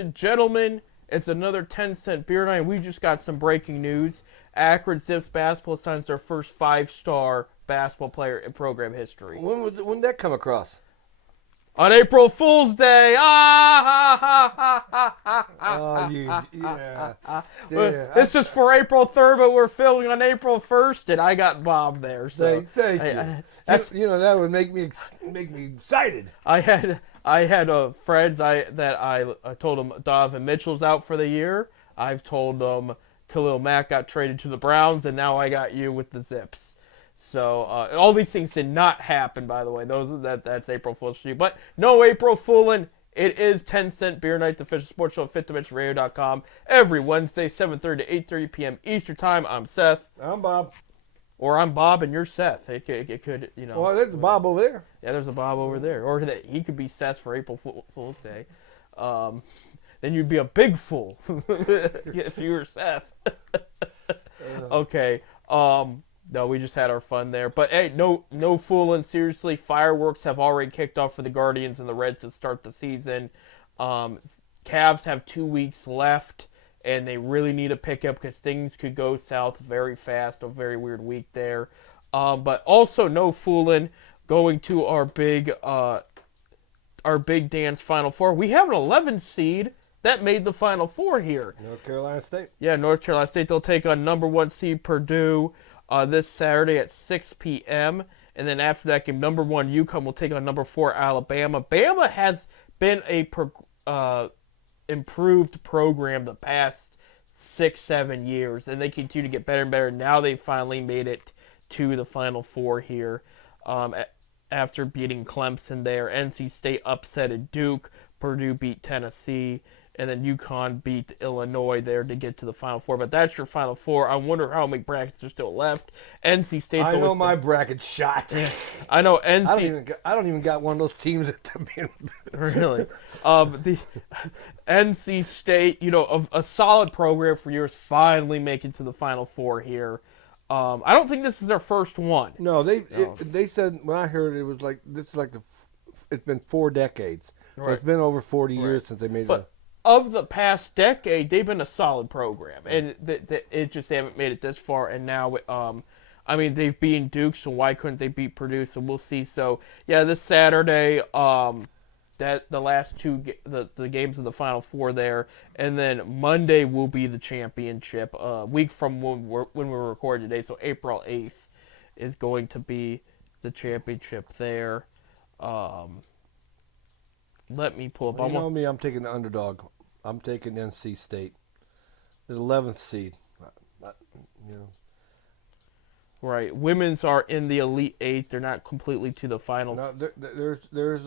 and gentlemen, it's another 10-cent beer night. We just got some breaking news. Akron Zips basketball signs their first 5-star basketball player in program history. When did that come across? On April Fool's Day. Ah, ha, ha, ha, ha, ha, ha. Yeah. This is for April 3rd, but we're filming on April 1st, and I got Bob there. So Thank you. That would make me excited. I had friends that I told them Donovan Mitchell's out for the year. I've told them Khalil Mack got traded to the Browns, and now I got you with the Zips. So all these things did not happen, by the way. That's April Fool's Day. But no April Fooling. It is 10-cent beer night, the official sports show at FifthDimensionRadio.com every Wednesday, 7:30 to 8:30 p.m. Eastern Time. I'm Seth. I'm Bob. Or I'm Bob and you're Seth. It could, Well, there's Bob over there. Yeah, there's a Bob over there. Or he could be Seth for April Fool's Day. Then you'd be a big fool if you were Seth. Okay. No, we just had our fun there. But hey, no fooling. Seriously, fireworks have already kicked off for the Guardians and the Reds to start the season. Cavs have 2 weeks left, and they really need a pickup because things could go south very fast. A very weird week there. But also no fooling. Going to our big dance Final Four. We have an 11 seed that made the Final Four here. North Carolina State. Yeah, North Carolina State. They'll take on number 1 seed Purdue this Saturday at 6 p.m. And then after that game, number 1 UConn will take on number 4 Alabama. Bama has been a improved program the past 6-7 years, and they continue to get better and better. Now they finally made it to the Final Four here after beating Clemson there. NC State upsetted Duke. Purdue beat Tennessee. And then UConn beat Illinois there to get to the Final Four. But that's your Final Four. I wonder how many brackets are still left. NC State's I know my bracket shot. I know I don't even got one of those teams that really. The NC State, a solid program for years, finally making to the Final Four here. I don't think this is their first one. No, they said when I heard it was like this is like it's been 4 decades. So Right. it's been over 40 years since they made it. Of the past decade, they've been a solid program, and it just they haven't made it this far. And now, they've beaten Duke, so why couldn't they beat Purdue? So we'll see. So yeah, this Saturday, that the last two the games of the Final Four there, and then Monday will be the championship. Week from when we recording today, so April 8th is going to be the championship there. Let me pull up. Well, you know me, I'm taking the underdog. I'm taking NC State. The 11th seed. Right. Women's are in the Elite Eight. They're not completely to the final. No, there's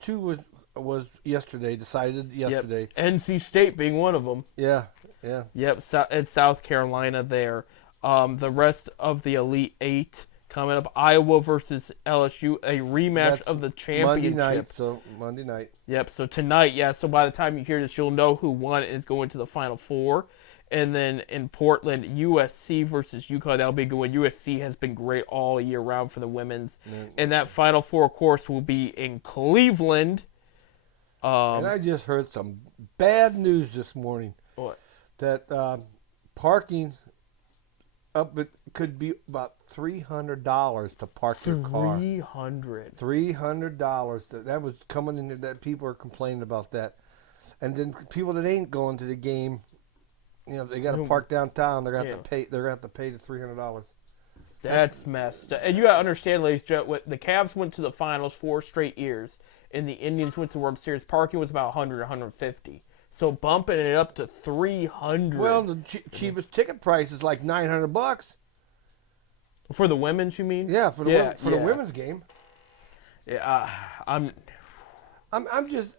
2 was yesterday, decided yesterday. Yep. NC State being one of them. Yeah. Yep. It's South Carolina there. The rest of the Elite Eight coming up, Iowa versus LSU, a rematch of the championship. Monday night. Yep, so tonight, so by the time you hear this, you'll know who won is going to the Final Four. And then in Portland, USC versus UConn, that'll be a good one. USC has been great all year round for the women's. And that Final Four, of course, will be in Cleveland. And I just heard some bad news this morning. What? That parking it could be about $300 to park your car. $300. That was coming in. That people are complaining about that, and then people that ain't going to the game, they got to park downtown. They're gonna have to pay. They're gonna have to pay the $300. That's messed up. And you got to understand, ladies and gentlemen, the Cavs went to the finals 4 straight years, and the Indians went to the World Series. Parking was about 100, 150. So bumping it up to 300. Well, the cheapest ticket price is like $900. For the women's, you mean? Yeah, for the women's game. Yeah, I'm just.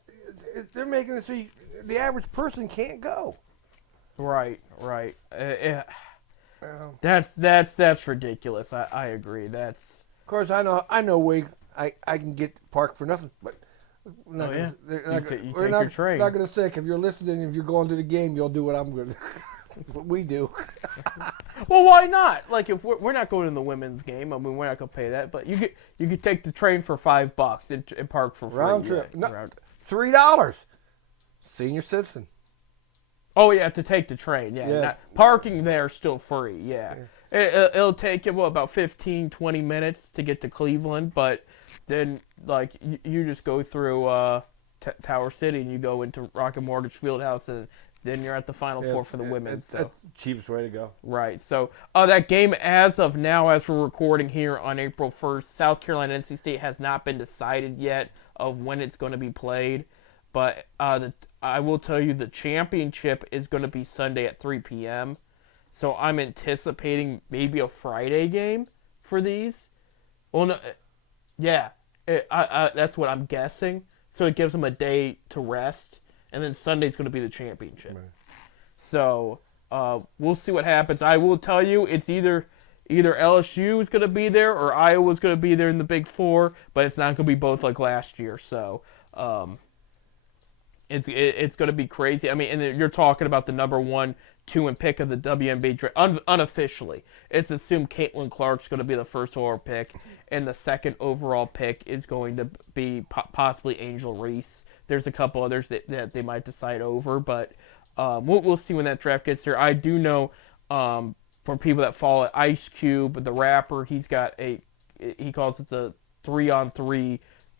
They're making it so the average person can't go. Right. That's ridiculous. I agree. That's. Of course, I know. Way I can get parked for nothing, but. You take your train. Not going to say, if you're listening, if you're going to the game, you'll do what I'm going to do. What we do. Well, why not? Like, if we're not going to the women's game, we're not going to pay that. But you could take the train for $5 and park for free. Round trip. No, $3. Senior citizen. Oh yeah, to take the train. Yeah, Yeah. parking there is still free. Yeah, it'll take you about 15, 20 minutes to get to Cleveland, but then like you just go through Tower City and you go into Rocket Mortgage Fieldhouse, and then you're at the Final Four for the women's. So That's the cheapest way to go. right. So that game, as of now, as we're recording here on April 1st, South Carolina NC State has not been decided yet of when it's going to be played, but I will tell you the championship is going to be Sunday at 3 p.m. So I'm anticipating maybe a Friday game for these. Well, no, yeah, that's what I'm guessing. So it gives them a day to rest, and then Sunday's going to be the championship. Right. So we'll see what happens. I will tell you, it's either LSU is going to be there or Iowa's going to be there in the Big Four, but it's not going to be both like last year. So it's going to be crazy. I mean, and you're talking about the number 1, 2, and pick of the WNBA draft. Unofficially, it's assumed Caitlin Clark's going to be the first overall pick, and the second overall pick is going to be possibly Angel Reese. There's a couple others that they might decide over, but we'll see when that draft gets there. I do know from people that follow Ice Cube, the rapper, he calls it the 3-on-3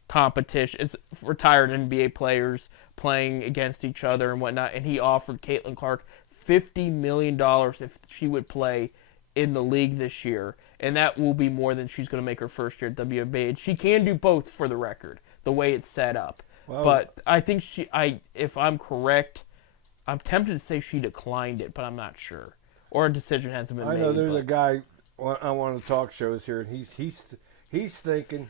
competition. It's retired NBA players playing against each other and whatnot, and he offered Caitlin Clark $50 million if she would play in the league this year, and that will be more than she's going to make her first year at WNBA. And she can do both, for the record, the way it's set up. Wow. But I think if I'm correct, I'm tempted to say she declined it, but I'm not sure. Or a decision hasn't been made. I know there's a guy on one of the talk shows here, and he's thinking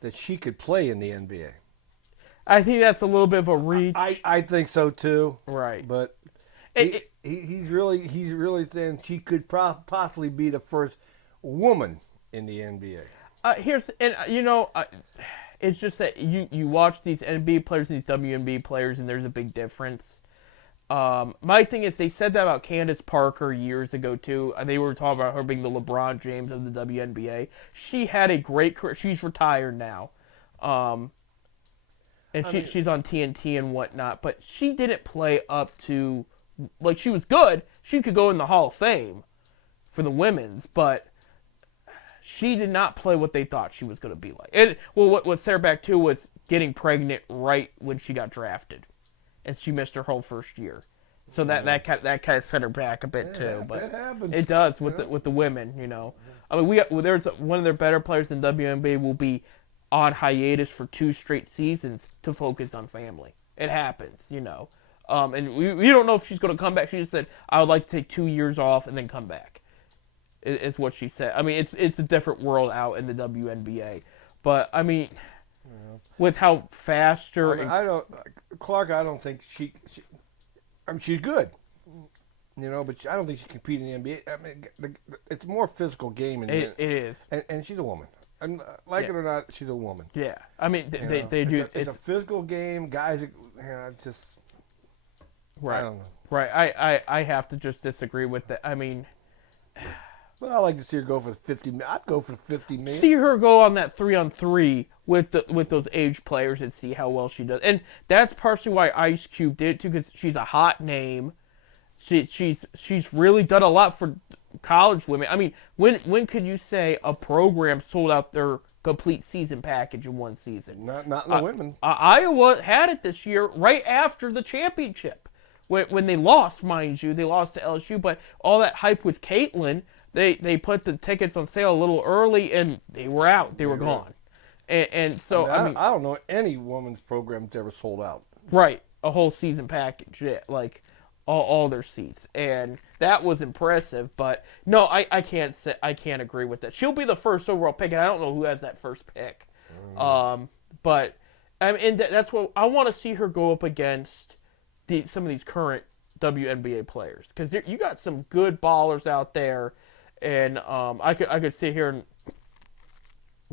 that she could play in the NBA. I think that's a little bit of a reach. I think so too. Right, but he's really saying she could possibly be the first woman in the NBA. It's just that you watch these NBA players and these WNBA players, and there's a big difference. My thing is, they said that about Candace Parker years ago too. They were talking about her being the LeBron James of the WNBA. She had a great career. She's retired now, and she's on TNT and whatnot. But she didn't play up to, like, she was good. She could go in the Hall of Fame for the women's, but she did not play what they thought she was going to be like. And what set her back too was getting pregnant right when she got drafted, and she missed her whole first year. So that kind of set her back a bit too. But it does with the women, you know. I mean, there's one of their better players in WNBA will be on hiatus for 2 straight seasons to focus on family. It happens, you know. And we don't know if she's going to come back. She just said, I would like to take 2 years off and then come back. Is what she said. I mean, it's a different world out in the WNBA. But, I mean, with how faster... Clark, I don't think she I mean, she's good. You know, but I don't think she can compete in the NBA. I mean, it's a more physical game. It is. And she's a woman. And like it or not, she's a woman. Yeah. I mean, they do... It's a physical game. Guys, it's just... Right. I don't know. Right. I have to just disagree with that. I mean... But I like to see her go for the 50. I'd go for the 50 million. See her go on that 3-on-3 with those aged players and see how well she does. And that's partially why Ice Cube did it too, because she's a hot name. She's really done a lot for college women. I mean, when could you say a program sold out their complete season package in one season? Not in the women. Iowa had it this year right after the championship. When they lost, mind you, they lost to LSU, but all that hype with Caitlin, they put the tickets on sale a little early, and they were out. They were gone. And so, I don't know any women's program that's ever sold out. Right. A whole season package. Yeah, like all their seats. And that was impressive, but no, I can't agree with that. She'll be the first overall pick, and I don't know who has that first pick. But I mean, and that's what I want to see her go up against some of these current WNBA players, because you got some good ballers out there, and I could sit here and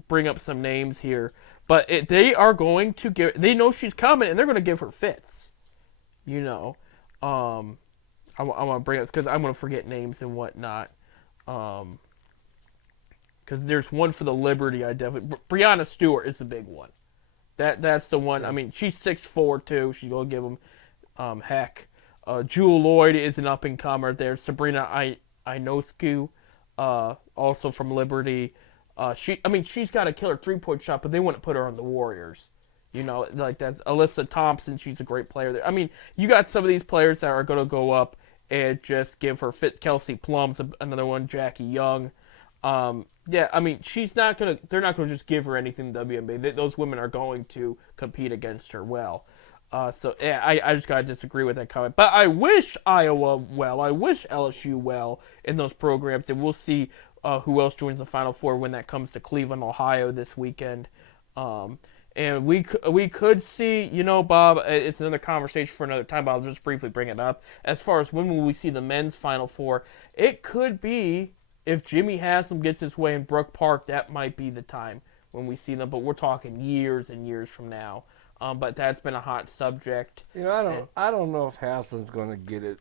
bring up some names here, but they are going to they know she's coming, and they're going to give her fits, you know. I want to bring up, because I'm going to forget names and whatnot, because there's one for the Liberty. Breanna Stewart is the big one. That's the one. I mean, she's 6'4" too. She's gonna give him heck. Jewel Lloyd is an up and comer. There's Sabrina Ionescu, also from Liberty. She's got a killer 3-point shot, but they wouldn't put her on the Warriors. You know, like that's Alyssa Thompson. She's a great player there. I mean, you got some of these players that are going to go up and just give her fit. Kelsey Plum's another one. Jackie Young. Yeah, I mean, they're not going to just give her anything in the WNBA. Those women are going to compete against her well. So, yeah, I just got to disagree with that comment. But I wish Iowa well. I wish LSU well in those programs. And we'll see who else joins the Final Four when that comes to Cleveland, Ohio this weekend. And we could see, you know, Bob, it's another conversation for another time, but I'll just briefly bring it up. As far as when will we see the men's Final Four, it could be, if Jimmy Haslam gets his way in Brook Park, that might be the time when we see them. But we're talking years and years from now. But that's been a hot subject. You know, I don't know if Haslam's going to get it.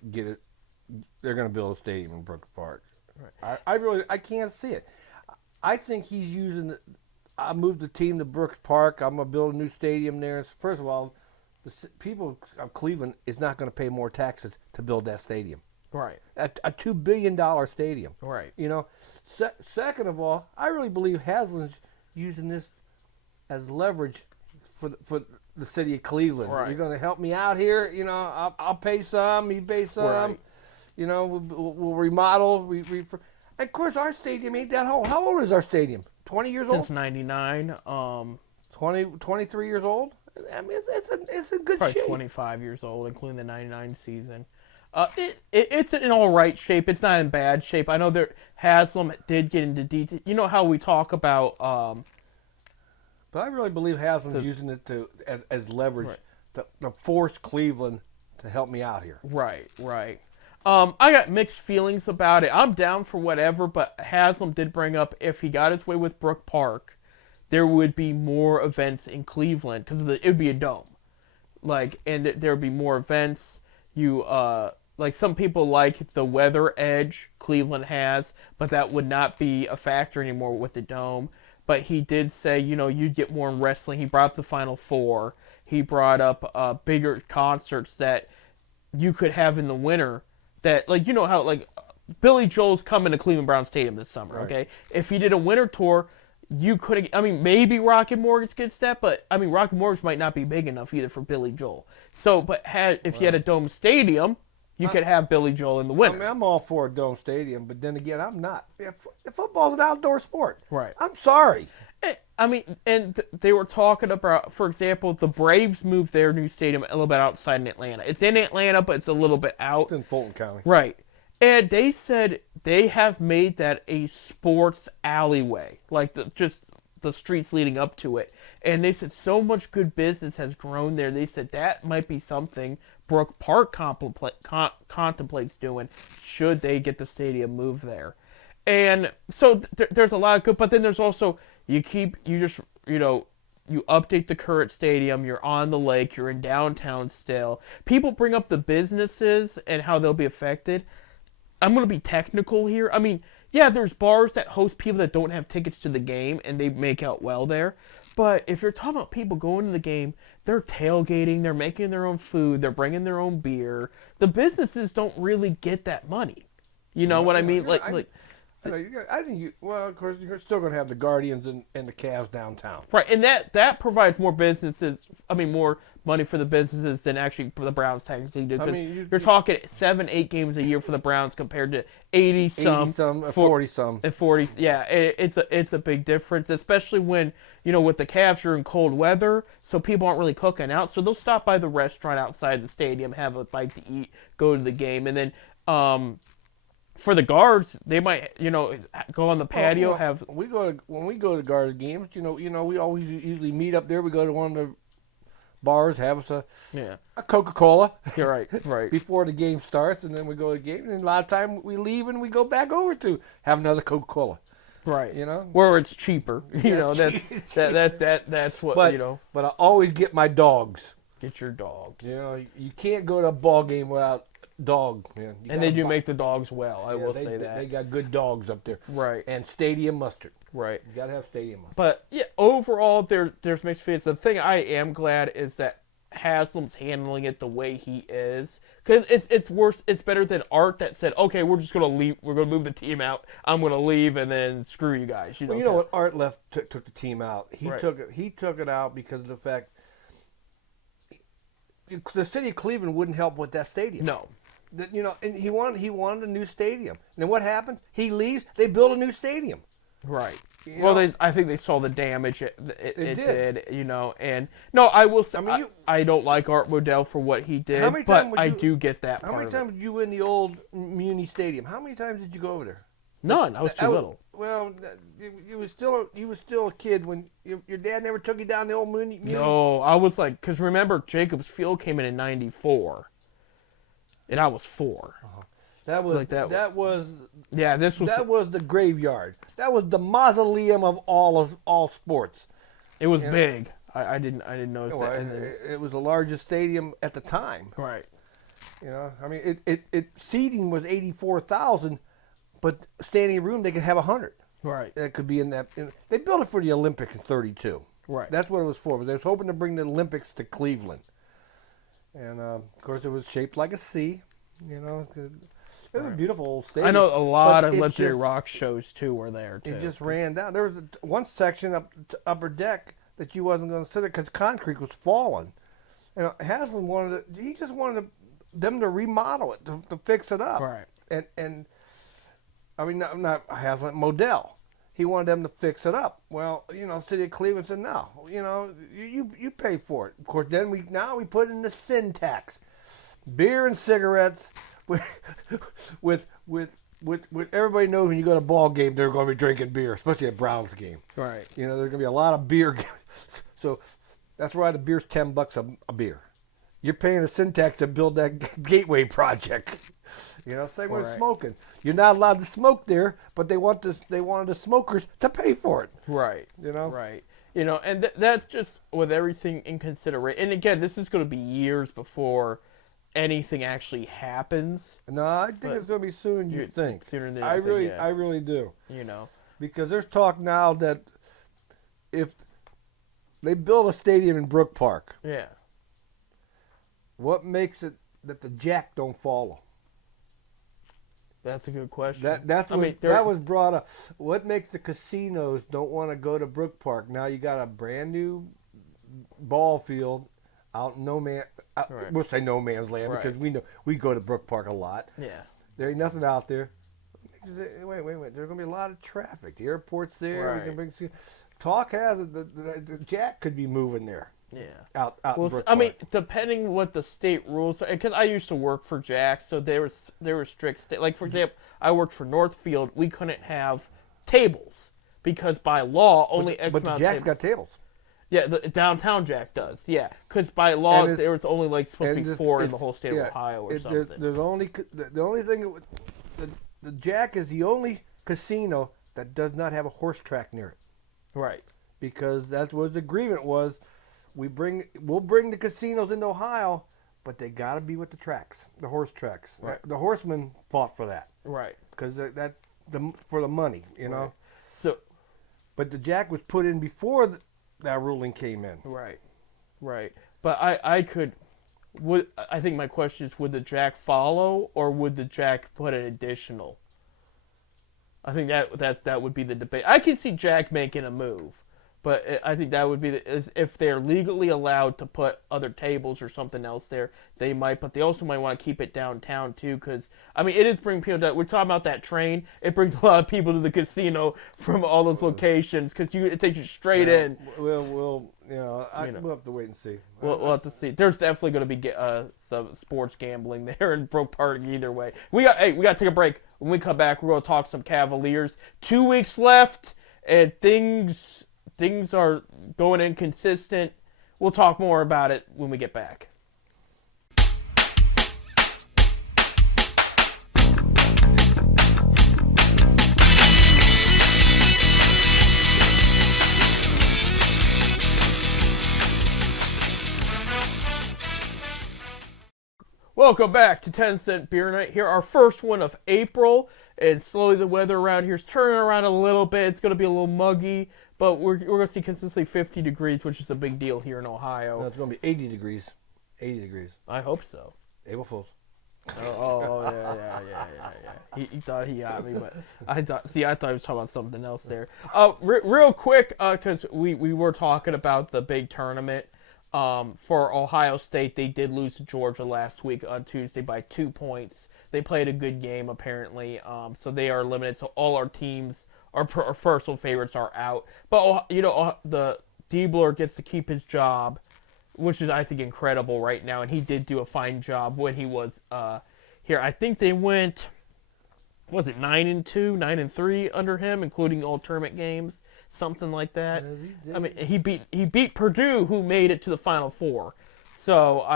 They're going to build a stadium in Brook Park. Right. I can't see it. I think he's using. I moved the team to Brooks Park. I'm going to build a new stadium there. First of all, the people of Cleveland is not going to pay more taxes to build that stadium. Right. A $2 billion stadium. Right. You know. Second of all, I really believe Haslam's using this as leverage for the city of Cleveland. Right. You're going to help me out here. You know, I'll pay some. You pay some. Right. You know, we'll remodel. And of course, our stadium ain't that old. How old is our stadium? 20 years old? Since 99. 23 years old? I mean, it's a good probably shape. 25 years old, including the 99 season. It's in all right shape. It's not in bad shape. I know that Haslam did get into detail. You know how we talk about... but I really believe Haslam's using it as leverage to force Cleveland to help me out here. Right. I got mixed feelings about it. I'm down for whatever, but Haslam did bring up if he got his way with Brook Park, there would be more events in Cleveland because it would be a dome, and there would be more events. Some people like the weather edge Cleveland has, but that would not be a factor anymore with the dome. But he did say, you know, you'd get more in wrestling. He brought up the Final Four. He brought up bigger concerts that you could have in the winter. That, you know how, Billy Joel's coming to Cleveland Brown Stadium this summer, right. Okay? If he did a winter tour, you could, maybe Rocket Mortgage gets that, but, Rocket Mortgage might not be big enough either for Billy Joel. So, but if you had a dome stadium, you could have Billy Joel in the winter. I'm all for a dome stadium, but then again, I'm not. Football's an outdoor sport. Right. I'm sorry. And they were talking about, for example, the Braves moved their new stadium a little bit outside in Atlanta. It's in Atlanta, but it's a little bit out. It's in Fulton County. Right. And they said they have made that a sports alleyway, just the streets leading up to it. And they said so much good business has grown there. They said that might be something Brook Park contemplates doing should they get the stadium moved there. And so there's a lot of good, but then there's also... You update the current stadium, you're on the lake, you're in downtown still. People bring up the businesses and how they'll be affected. I'm going to be technical here. There's bars that host people that don't have tickets to the game and they make out well there. But if you're talking about people going to the game, they're tailgating, they're making their own food, they're bringing their own beer. The businesses don't really get that money. You know what I mean? I think of course, you're still going to have the Guardians and the Cavs downtown. Right, and that provides more more money for the businesses than actually for the Browns technically do. You're talking 7-8 games a year for the Browns compared to 80-some, 40-some. And 40, yeah, it's a big difference, especially when, with the Cavs, you're in cold weather, so people aren't really cooking out, so they'll stop by the restaurant outside the stadium, have a bite to eat, go to the game, and then, for the guards, they might, go on the patio. When we go to guards games, we always usually meet up there. We go to one of the bars, have us a Coca-Cola. You're right. Before the game starts, and then we go to the game. And a lot of time we leave and we go back over to have another Coca-Cola. Right. Where it's cheaper. That's what. But I always get my dogs. Get your dogs. You can't go to a ball game without dog, man. And they do make the dogs well. I will they, say that. They got good dogs up there. Right. And stadium mustard. Right. You got to have stadium mustard. But yeah, overall, there's mixed feelings. The thing I am glad is that Haslam's handling it the way he is, because it's worse. It's better than Art that said, "Okay, we're just gonna leave. We're gonna move the team out. I'm gonna leave, and then screw you guys." Well, you know what? Art left took the team out. He Right. took it out because of the fact the city of Cleveland wouldn't help with that stadium. No. And he wanted a new stadium. And then what happens? He leaves. They build a new stadium. Right. You Well, know? I think they saw the damage it did. did, and no, I will say, I mean, I don't like Art Modell for what he did, How many but times would I you- do get that How part many of it. times did you win the old Muni Stadium? How many times did you go over there? None. I was too little. Well, you was still a kid when your dad never took you down the old Muni. No, I was like, because remember, Jacobs Field came in '94, and I was 4. That was Like that that was Yeah, this was that was the graveyard. That was the mausoleum of all sports. it was Yeah. big. I didn't notice Well, that. And then, it was the largest stadium at the time. right. I mean, it seating was 84,000, but standing room they could have 100. Right. That could be in that. They built it for the Olympics in '32. Right. That's what it was for. But they was hoping to bring the Olympics to Cleveland, and of course it was shaped like a C. It was a beautiful old stadium. I know a lot but of it legendary just- rock shows too were there too. It just ran down. There was one section upper deck that you wasn't going to sit there because concrete was falling. Haslam he just wanted them to remodel it to fix it up. Right. And I mean not Haslam, Modell. He wanted them to fix it up. Well, City of Cleveland said no. You pay for it. Of course, then we put in the sin tax, beer and cigarettes. With everybody knows when you go to a ball game, they're going to be drinking beer, especially a Browns game. Right. There's going to be a lot of beer. So that's why the beer's $10 a beer. You're paying a sin tax to build that gateway project. Same with Right. smoking. You're not allowed to smoke there, but they wanted the smokers to pay for it. Right. Right. And that's just with everything in consideration. And again, this is going to be years before anything actually happens. No, I think it's going to be sooner than you think. Sooner than I you think, really, yeah. I really do. Because there's talk now that if they build a stadium in Brook Park, Yeah. what makes it that the Jack don't follow? That's a good question. That was brought up. What makes the casinos don't want to go to Brook Park? Now you got a brand new ball field out in Right. We'll say no man's land Right. because we know we go to Brook Park a lot. Yeah. There ain't nothing out there. Wait. There's going to be a lot of traffic. The airport's there. Right. We can bring. Talk has it the Jack could be moving there. Yeah. Out in Well, Brook I mean, Park. depending what the state rules are, because I used to work for Jack, so there were strict state. Like for example, I worked for Northfield. We couldn't have tables because by law only X but the amount Jack's of got tables. tables. Yeah, the downtown Jack does. Yeah, because by law And there was only like supposed to be And 4 in it's- the whole state yeah, of Ohio or there's something. the only thing the Jack is the only casino that does not have a horse track near it, Right. because that was the agreement was we'll bring the casinos into Ohio, but they got to be with the tracks, the horse tracks. Right. The horsemen fought for that Right. because for the money, Right. So. But the Jack was put in before that ruling came in. Right. Right. But I think my question is, would the Jack follow or would the Jack put an additional? I think that would be the debate. I can see Jack making a move, but I think that would be if they're legally allowed to put other tables or something else there, they might. But they also might want to keep it downtown too, because I mean, it is bringing people down. We're talking about that train. It brings a lot of people to the casino from all those locations because it takes you straight in. We'll have to wait and see. We'll have to see. There's definitely going to be some sports gambling there in Brook Park either way. We got to take a break. When we come back, we're going to talk some Cavaliers. 2 weeks left, and things are going inconsistent. We'll talk more about it when we get back. Welcome back to 10 Cent Beer Night. Here, our first one of April, and slowly the weather around here is turning around a little bit. It's going to be a little muggy, but we're going to see consistently 50 degrees, which is a big deal here in Ohio. No, it's going to be 80 degrees. 80 degrees. I hope so. April Fools. Yeah. He thought he got me, but I thought he was talking about something else there. Real quick, because we were talking about the big tournament. For Ohio State, they did lose to Georgia last week on Tuesday by 2 points. They played a good game, apparently, so they are limited. So all our teams, our personal favorites, are out. But, the Diebler gets to keep his job, which is, I think, incredible right now. And he did do a fine job when he was here. I think they went, 9-2, 9-3 under him, including all tournament games. Something like that. I mean, he beat Purdue, who made it to the Final Four. So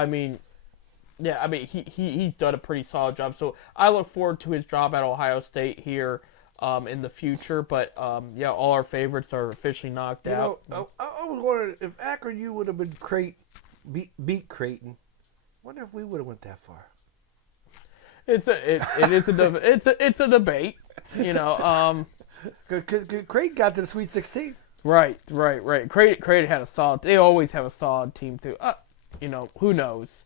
he's done a pretty solid job. So I look forward to his job at Ohio State here in the future. But all our favorites are officially knocked out. I was wondering if Akron U would have been beat Creighton. Wonder if we would have went that far. It's a debate. Creighton got to the Sweet 16. Right. Creighton had a solid. They always have a solid team too. Who knows?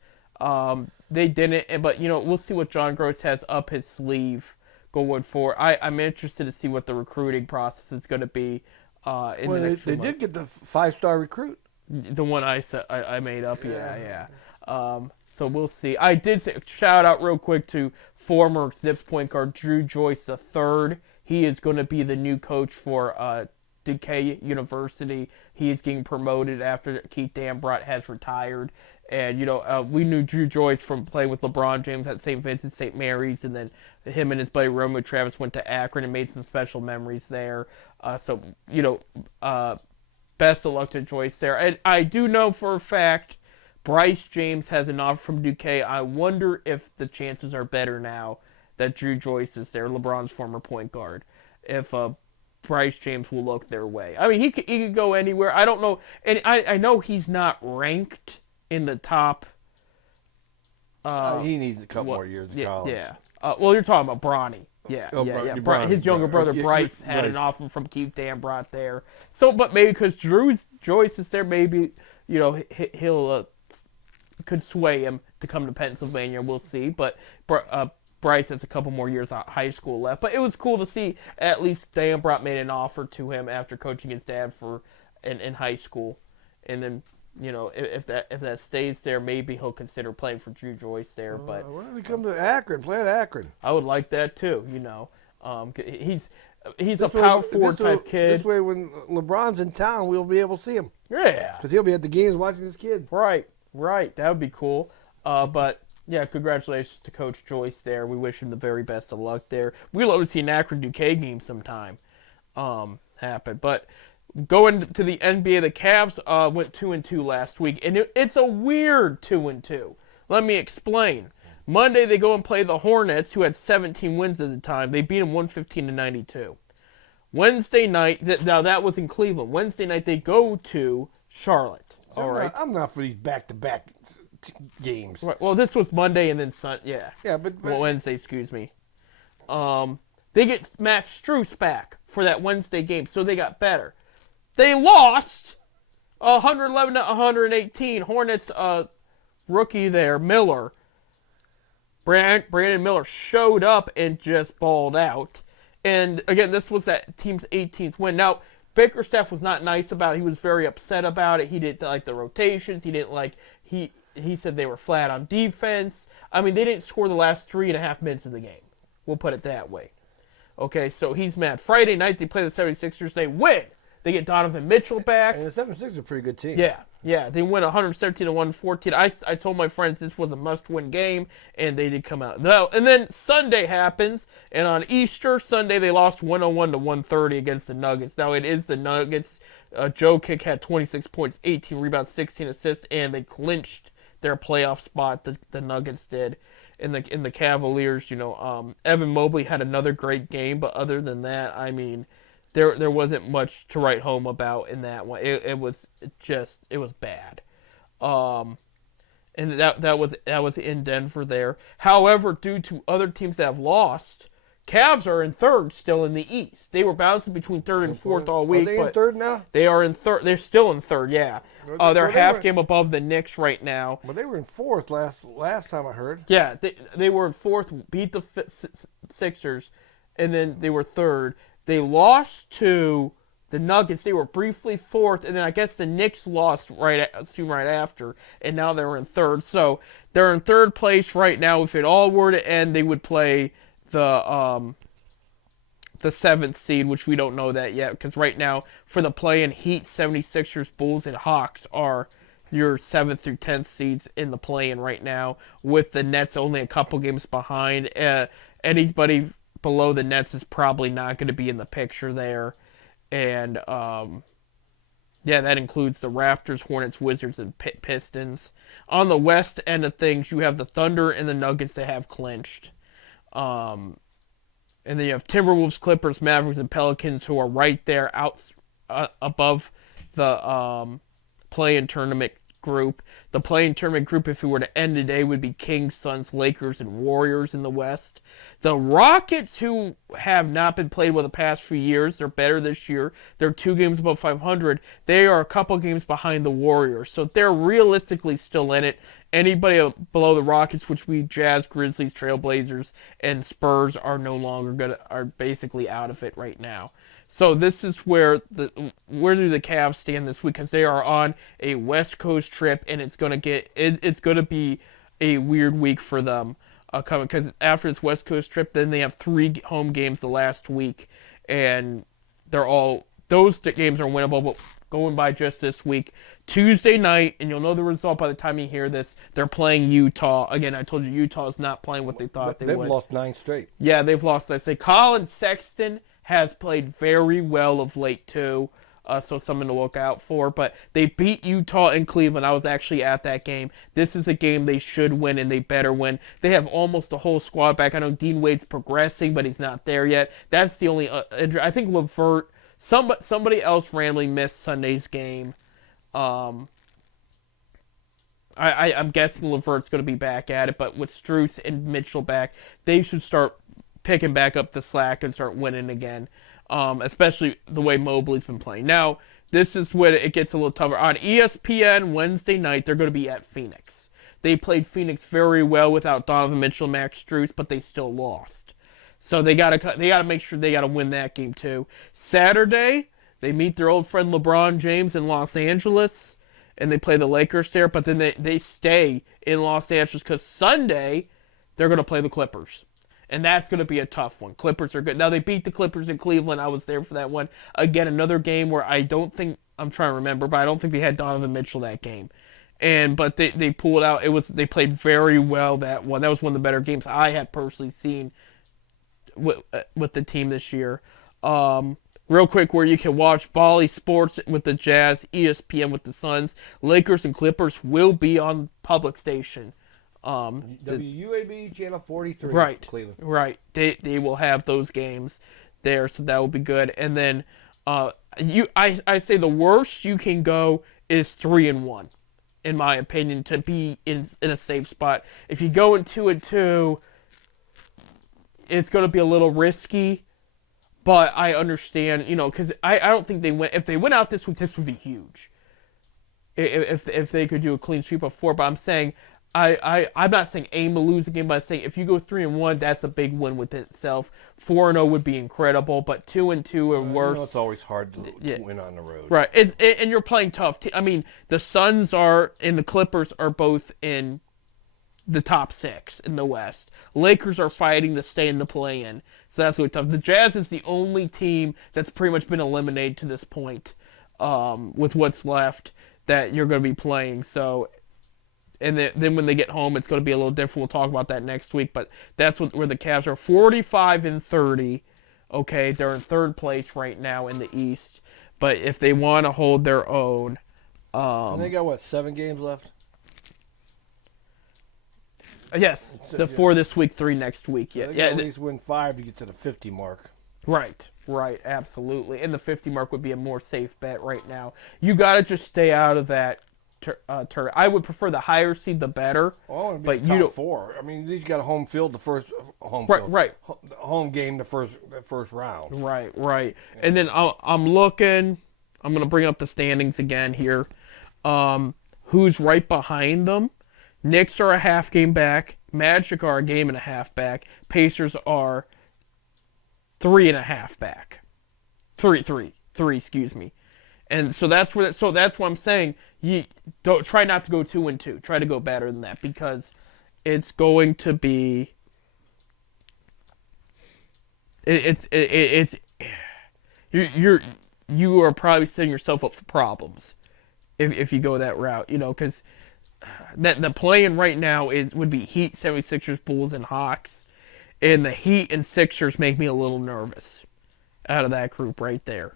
They didn't, but we'll see what John Gross has up his sleeve going forward. I'm interested to see what the recruiting process is going to be in the next few months. They did get the 5-star recruit. The one I made up. Yeah. So we'll see. I did say shout out real quick to former Zips point guard Drew Joyce III. He is going to be the new coach for Duquesne University. He is getting promoted after Keith Dambrot has retired. And, we knew Drew Joyce from playing with LeBron James at St. Vincent St. Mary's. And then him and his buddy Romeo Travis went to Akron and made some special memories there. Best of luck to Joyce there. And I do know for a fact Bryce James has an offer from Duquesne. I wonder if the chances are better now that Drew Joyce is there, LeBron's former point guard, if Bryce James will look their way. I mean, he could go anywhere. I don't know. And I know he's not ranked in the top. He needs a couple more years of college. Yeah. Well, you're talking about Bronny. Yeah. Bronny. His younger brother Bryce had an offer from Keith Dambrot there. So, but maybe because Joyce is there, maybe he'll could sway him to come to Pennsylvania. We'll see. But Bryce has a couple more years of high school left. But it was cool to see at least Dambrot made an offer to him after coaching his dad in high school. And then, if that stays there, maybe he'll consider playing for Drew Joyce there. But why don't we come to Akron? Play at Akron. I would like that too, He's a power forward type kid. This way, when LeBron's in town, we'll be able to see him. Yeah. Because he'll be at the games watching his kid. Right. That would be cool. But yeah, congratulations to Coach Joyce there. We wish him the very best of luck there. We'd love to see an Akron Duquesne game sometime happen. But going to the NBA, the Cavs went 2-2 last week, and it's a weird 2-2. Let me explain. Monday they go and play the Hornets, who had 17 wins at the time. They beat them 115-92. Wednesday night, now that was in Cleveland. Wednesday night they go to Charlotte. So all right. I'm not for these back-to-back games. Right. Well, this was Monday and then Sunday. Yeah. Yeah, but Wednesday, excuse me. They get Max Strus back for that Wednesday game, so they got better. They lost 111-118. Hornets rookie there, Miller. Brandon Miller showed up and just balled out. And again, this was that team's 18th win. Now, Bickerstaff was not nice about it. He was very upset about it. He didn't like the rotations. He said they were flat on defense. I mean, they didn't score the last 3.5 minutes of the game. We'll put it that way. Okay, so he's mad. Friday night, they play the 76ers. They win. They get Donovan Mitchell back. And the 76ers are a pretty good team. Yeah. They win 117-114. I told my friends this was a must-win game, and they did come out. No, and then Sunday happens, and on Easter Sunday, they lost 101-130 against the Nuggets. Now, it is the Nuggets. Joe Kick had 26 points, 18 rebounds, 16 assists, and they clinched their playoff spot. The Nuggets did. In the Cavaliers, Evan Mobley had another great game, but other than that, I mean, there wasn't much to write home about in that one. It was bad. and that was in Denver there. However, due to other teams that have lost, Cavs are in third still in the East. They were bouncing between third and fourth all week. Are they in third now? They are in third. They're still in third. Yeah, they're half game above the Knicks right now. Well, they were in fourth last time I heard. Yeah, they were in fourth, beat the Sixers, and then they were third. They lost to the Nuggets. They were briefly fourth, and then I guess the Knicks lost soon right after, and now they're in third. So they're in third place right now. If it all were to end, they would play the seventh seed, which we don't know that yet, because right now for the play-in, Heat, 76ers, Bulls, and Hawks are your 7th through 10th seeds in the play-in right now, with the Nets only a couple games behind. Anybody below the Nets is probably not going to be in the picture there. And, that includes the Raptors, Hornets, Wizards, and Pistons. On the West end of things, you have the Thunder and the Nuggets that have clinched. And then you have Timberwolves, Clippers, Mavericks, and Pelicans, who are right there above the play-in tournament group. The play-in tournament group, if it were to end today, would be Kings, Suns, Lakers, and Warriors in the West. The Rockets, who have not been played well the past few years, they're better this year. They're 2 games above 500. They are a couple games behind the Warriors, so they're realistically still in it. Anybody below the Rockets, which would be Jazz, Grizzlies, Trailblazers, and Spurs, are no longer are basically out of it right now. So this is where do the Cavs stand this week, because they are on a West Coast trip, and it's gonna be a weird week for them coming, because after this West Coast trip, then they have 3 home games the last week, and those games are winnable. But going by just this week, Tuesday night, and you'll know the result by the time you hear this, they're playing Utah. Again, I told you Utah is not playing what they thought they would. They've lost 9 straight. Yeah, they've lost. I say Colin Sexton has played very well of late too, so something to look out for. But they beat Utah in Cleveland. I was actually at that game. This is a game they should win, and they better win. They have almost the whole squad back. I know Dean Wade's progressing, but he's not there yet. That's the only injury. I think LeVert, somebody else randomly missed Sunday's game. I'm guessing LeVert's going to be back at it, but with Strus and Mitchell back, they should start picking back up the slack and start winning again, especially the way Mobley's been playing. Now, this is when it gets a little tougher. On ESPN Wednesday night, they're going to be at Phoenix. They played Phoenix very well without Donovan Mitchell and Max Strus, but they still lost. So they gotta make sure they gotta win that game too. Saturday, they meet their old friend LeBron James in Los Angeles, and they play the Lakers there, but then they stay in Los Angeles because Sunday, they're going to play the Clippers. And that's going to be a tough one. Clippers are good. Now, they beat the Clippers in Cleveland. I was there for that one. Again, another game where I'm trying to remember, but I don't think they had Donovan Mitchell that game. But they pulled out. They played very well that one. That was one of the better games I had personally seen with the team this year. Real quick, where you can watch Bally Sports with the Jazz, ESPN with the Suns, Lakers and Clippers will be on public station. WUAB channel 43. Right, Cleveland. Right. They will have those games there, so that will be good. And then I say the worst you can go is 3-1, in my opinion, to be in a safe spot. If you go in 2-2, it's going to be a little risky. But I understand, because I don't think they win. If they win out this week, this would be huge. If they could do a clean sweep of 4, but I'm saying I'm not saying aim to lose the game, but I'm saying if you go 3-1, that's a big win within itself. 4-0 would be incredible, but 2-2 or worse. It's always hard to win on the road. Right, and you're playing tough. I mean, the Suns and the Clippers are both in the top 6 in the West. Lakers are fighting to stay in the play-in. So that's really tough. The Jazz is the only team that's pretty much been eliminated to this point, with what's left that you're going to be playing. So, and then when they get home, it's going to be a little different. We'll talk about that next week. But that's where the Cavs are 45-30. Okay, they're in third place right now in the East. But if they want to hold their own, and they got 7 games left. Yes, the 4 this week, 3 next week. Yeah, they got at least win 5 to get to the 50 mark. Right, absolutely. And the 50 mark would be a more safe bet right now. You got to just stay out of that tournament. I would prefer the higher seed, the better. Oh, it'd be But the you top don't. 4. I mean, these got a home field the first Right. home game the first round. Right. And then I'm looking. I'm gonna bring up the standings again here. Who's right behind them? Knicks are a half game back. Magic are a game and a half back. Pacers are 3.5 back. Three. Excuse me. And so that's where. So that's what I'm saying. You don't try not to go 2-2. Try to go better than that because it's going to be. It's you are probably setting yourself up for problems if you go that route. Because that the playing right now would be Heat, 76ers, Bulls, and Hawks, and the Heat and Sixers make me a little nervous out of that group right there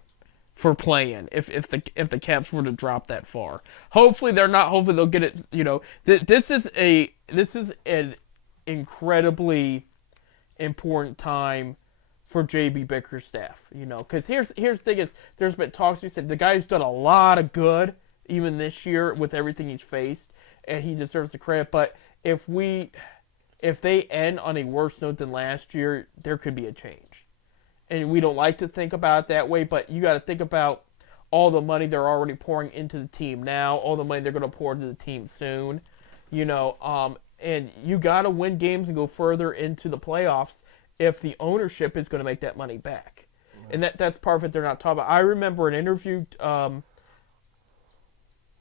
for playing if the Caps were to drop that far. Hopefully they're not. Hopefully they'll get it. This is an incredibly important time for JB Bickerstaff, because here's the thing is there's been talks. He said the guy's done a lot of good even this year with everything he's faced, and he deserves the credit. But if they end on a worse note than last year, there could be a change, and we don't like to think about it that way. But you got to think about all the money they're already pouring into the team now, all the money they're going to pour into the team soon, and you got to win games and go further into the playoffs if the ownership is going to make that money back. And that's part of it they're not talking about. I remember an interview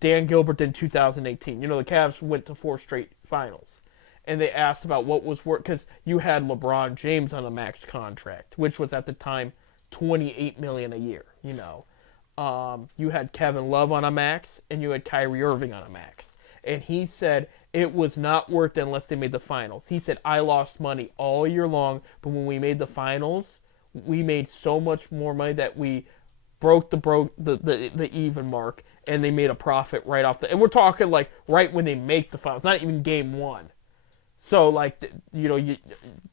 Dan Gilbert did in 2018. The Cavs went to 4 straight finals. And they asked about what was worth, because you had LeBron James on a max contract, which was at the time $28 million a year. You had Kevin Love on a max, and you had Kyrie Irving on a max. And he said it was not worth it unless they made the finals. He said, I lost money all year long, but when we made the finals, we made so much more money that we broke the even mark, and they made a profit right off and we're talking like right when they make the finals, not even game 1. So like the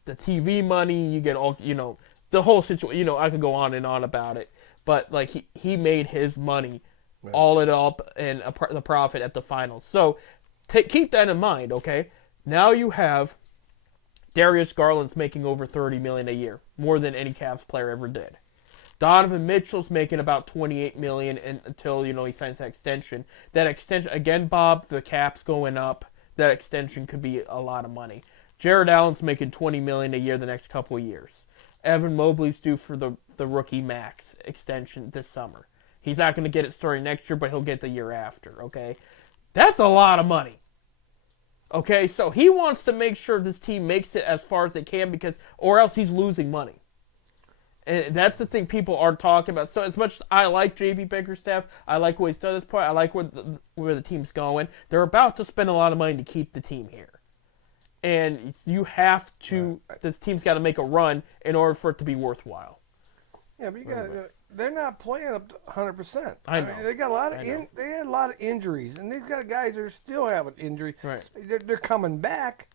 TV money, you get all the whole situation. I could go on and on about it, but like he made his money. Right. All it up and the profit at the finals. So keep that in mind, okay? Now you have Darius Garland's making over $30 million a year, more than any Cavs player ever did. Donovan Mitchell's making about $28 million until he signs that extension. That extension again, Bob. The cap's going up. That extension could be a lot of money. Jared Allen's making $20 million a year the next couple of years. Evan Mobley's due for the rookie max extension this summer. He's not going to get it starting next year, but he'll get the year after, okay? That's a lot of money. Okay, so he wants to make sure this team makes it as far as they can or else he's losing money. And that's the thing people aren't talking about. So as much as I like JB Bickerstaff, I like what he's done at this point, I like where the team's going, they're about to spend a lot of money to keep the team here. And you have to, this team's got to make a run in order for it to be worthwhile. Yeah, but they're not playing up to 100%. I know. They got they had a lot of injuries, and they've got guys that are still having injuries. Right. They're coming back.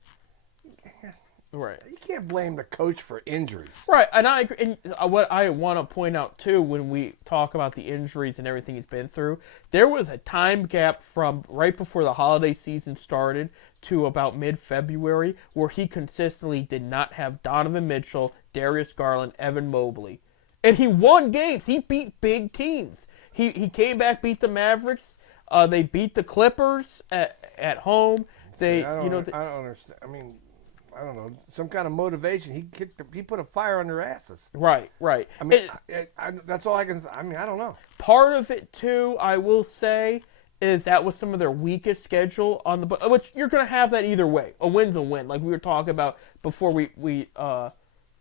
Right. You can't blame the coach for injuries. Right, and I agree. And what I want to point out too, when we talk about the injuries and everything he's been through, there was a time gap from right before the holiday season started to about mid-February where he consistently did not have Donovan Mitchell, Darius Garland, Evan Mobley. And he won games. He beat big teams. He came back, beat the Mavericks. They beat the Clippers at home. I don't understand. I mean, I don't know, some kind of motivation. He put a fire on their asses. Right. I mean, that's all I can say. I mean, I don't know. Part of it too, I will say, is that was some of their weakest schedule on the which you're going to have that either way. A win's a win, like we were talking about before we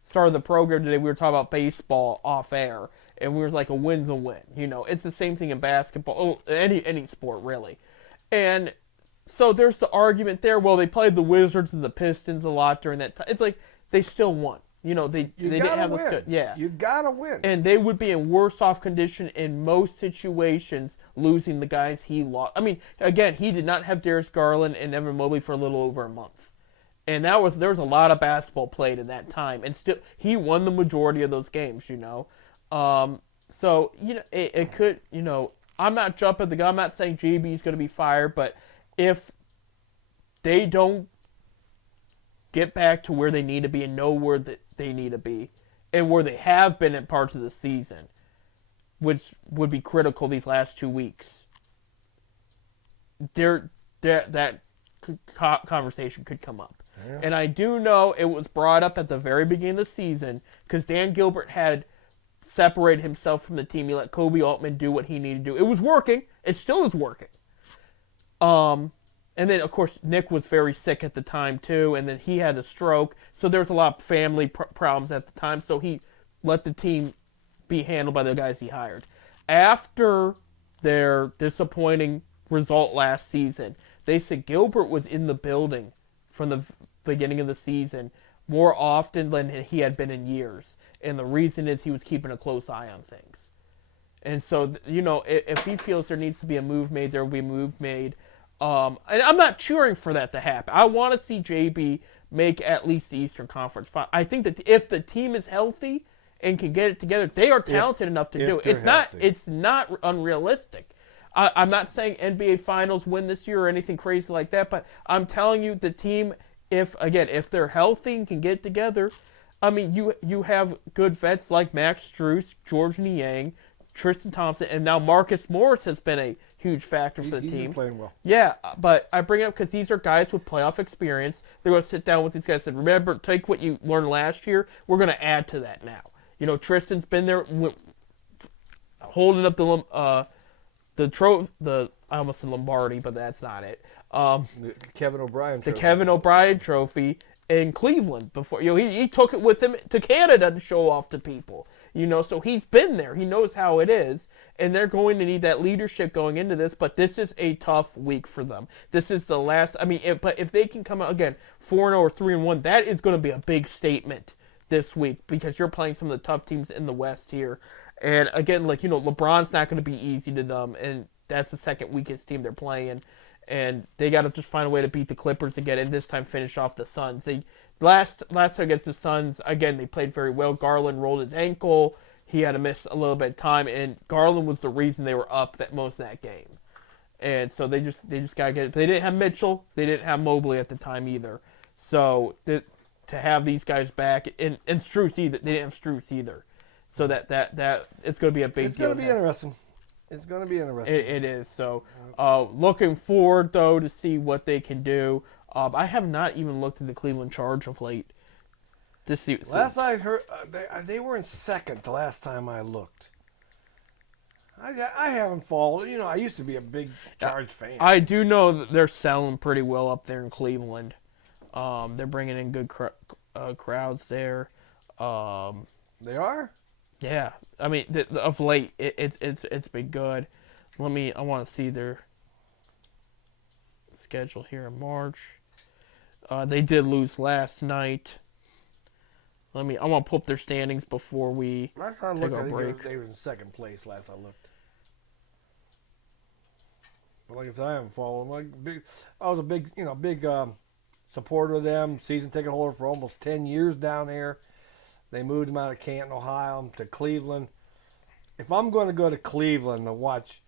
started the program today. We were talking about baseball off air, and we were like, a win's a win. It's the same thing in basketball, any sport really, and. So there's the argument there. Well, they played the Wizards and the Pistons a lot during that time. It's like they still won. They didn't have this good. Yeah, you gotta win. And they would be in worse off condition in most situations, losing the guys he lost. I mean, again, he did not have Darius Garland and Evan Mobley for a little over a month, and there was a lot of basketball played in that time, and still he won the majority of those games. So it could I'm not jumping the gun. I'm not saying JB is going to be fired, but if they don't get back to where they need to be and know where they need to be and where they have been in parts of the season, which would be critical these last 2 weeks, that conversation could come up. Yeah. And I do know it was brought up at the very beginning of the season because Dan Gilbert had separated himself from the team. He let Kobe Altman do what he needed to do. It was working. It still is working. And then, of course, Nick was very sick at the time, too, and then he had a stroke. So there was a lot of family problems at the time, so he let the team be handled by the guys he hired. After their disappointing result last season, they said Gilbert was in the building from the beginning of the season more often than he had been in years. And the reason is he was keeping a close eye on things. And so, if he feels there needs to be a move made, there will be a move made. And I'm not cheering for that to happen. I want to see JB make at least the Eastern Conference final. I think that if the team is healthy and can get it together, they are talented enough to do it. It's not unrealistic. I'm not saying NBA Finals win this year or anything crazy like that, but I'm telling you the team, if they're healthy and can get together, I mean, you have good vets like Max Strus, George Niang, Tristan Thompson, and now Marcus Morris has been a huge factor for the team. He's been playing well. Yeah, but I bring it up because these are guys with playoff experience. They're going to sit down with these guys and say, remember, take what you learned last year. We're going to add to that now. Tristan's been there holding up I almost said Lombardi, but that's not it. The Kevin O'Brien trophy. The Kevin O'Brien trophy in Cleveland before. He took it with him to Canada to show off to people. So he's been there. He knows how it is, and they're going to need that leadership going into this. But this is a tough week for them. This is the last. But if they can come out again 4-0 or 3-1, that is going to be a big statement this week because you're playing some of the tough teams in the West here. And again, LeBron's not going to be easy to them, and that's the second weakest team they're playing. And they got to just find a way to beat the Clippers again, and this time finish off the Suns. They last time against the Suns, again, they played very well. Garland rolled his ankle. He had to miss a little bit of time, and Garland was the reason they were up most of that game. And so they just got to get it. They didn't have Mitchell. They didn't have Mobley at the time either. So to have these guys back, and Strus either, they didn't have Strus either. So that it's going to be a big deal. It's going to be interesting. It's going to be interesting. It is. So looking forward, though, to see what they can do. I have not even looked at the Cleveland Charge of late. Last I heard, they were in second the last time I looked. I haven't followed. I used to be a big Charge fan. I do know that they're selling pretty well up there in Cleveland. They're bringing in good crowds there. They are? Yeah, I mean, of late, it's been good. I want to see their schedule here in March. They did lose last night. I want to pull up their standings before we last time take our break. They were in second place last I looked. But like I said, I haven't followed them. I was a big supporter of them. Season ticket holder for almost 10 years down there. They moved them out of Canton, Ohio, to Cleveland. If I'm going to go to Cleveland to watch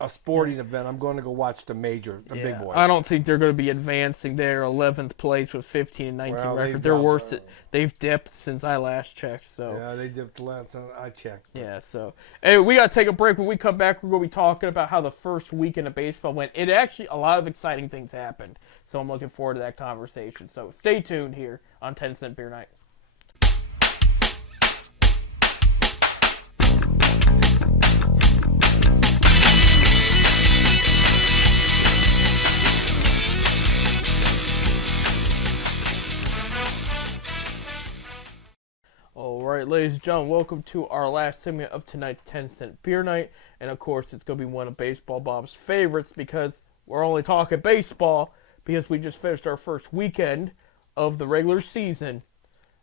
a sporting event, I'm going to go watch the big boys. I don't think they're going to be advancing their 11th place with 15 and 19 record. They're worse. They've dipped since I last checked. So yeah, they dipped the last time I checked. Yeah. So anyway, we got to take a break. When we come back, we're going to be talking about how the first weekend of baseball went. It actually a lot of exciting things happened. So I'm looking forward to that conversation. So stay tuned here on 10 Cent Beer Night. Alright, ladies and gentlemen, welcome to our last segment of tonight's 10 Cent Beer Night. And of course, it's going to be one of Baseball Bob's favorites because we're only talking baseball because we just finished our first weekend of the regular season.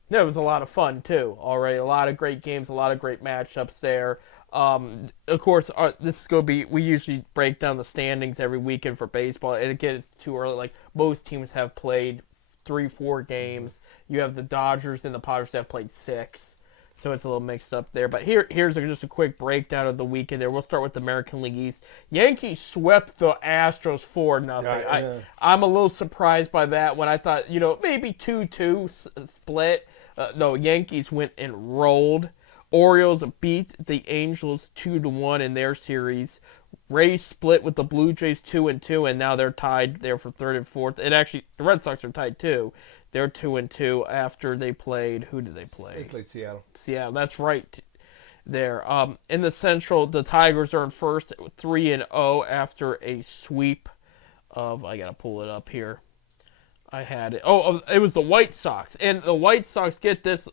And it was a lot of fun, too. Already, a lot of great games, a lot of great matchups there. Of course, this is going to be, we usually break down the standings every weekend for baseball. And again, it's too early. Like, most teams have played 3-4 games. You have the Dodgers and the Padres that have played 6. so it's a little mixed up there. But here's just a quick breakdown of the weekend there. We'll start with the American League East. Yankees swept the Astros 4-0. I'm a little surprised by that when I thought, maybe 2-2 split. No, Yankees went and rolled. Orioles beat the Angels 2-1 in their series. Rays split with the Blue Jays 2-2, and now they're tied there for third and fourth. And actually, the Red Sox are tied too. They're 2-2 after they played. Who did they play? They played Seattle. Seattle, that's right. There. In the Central, the Tigers are in first, 3-0 after a sweep of. I gotta pull it up here. I had it. Oh, it was the White Sox, and the White Sox, get this,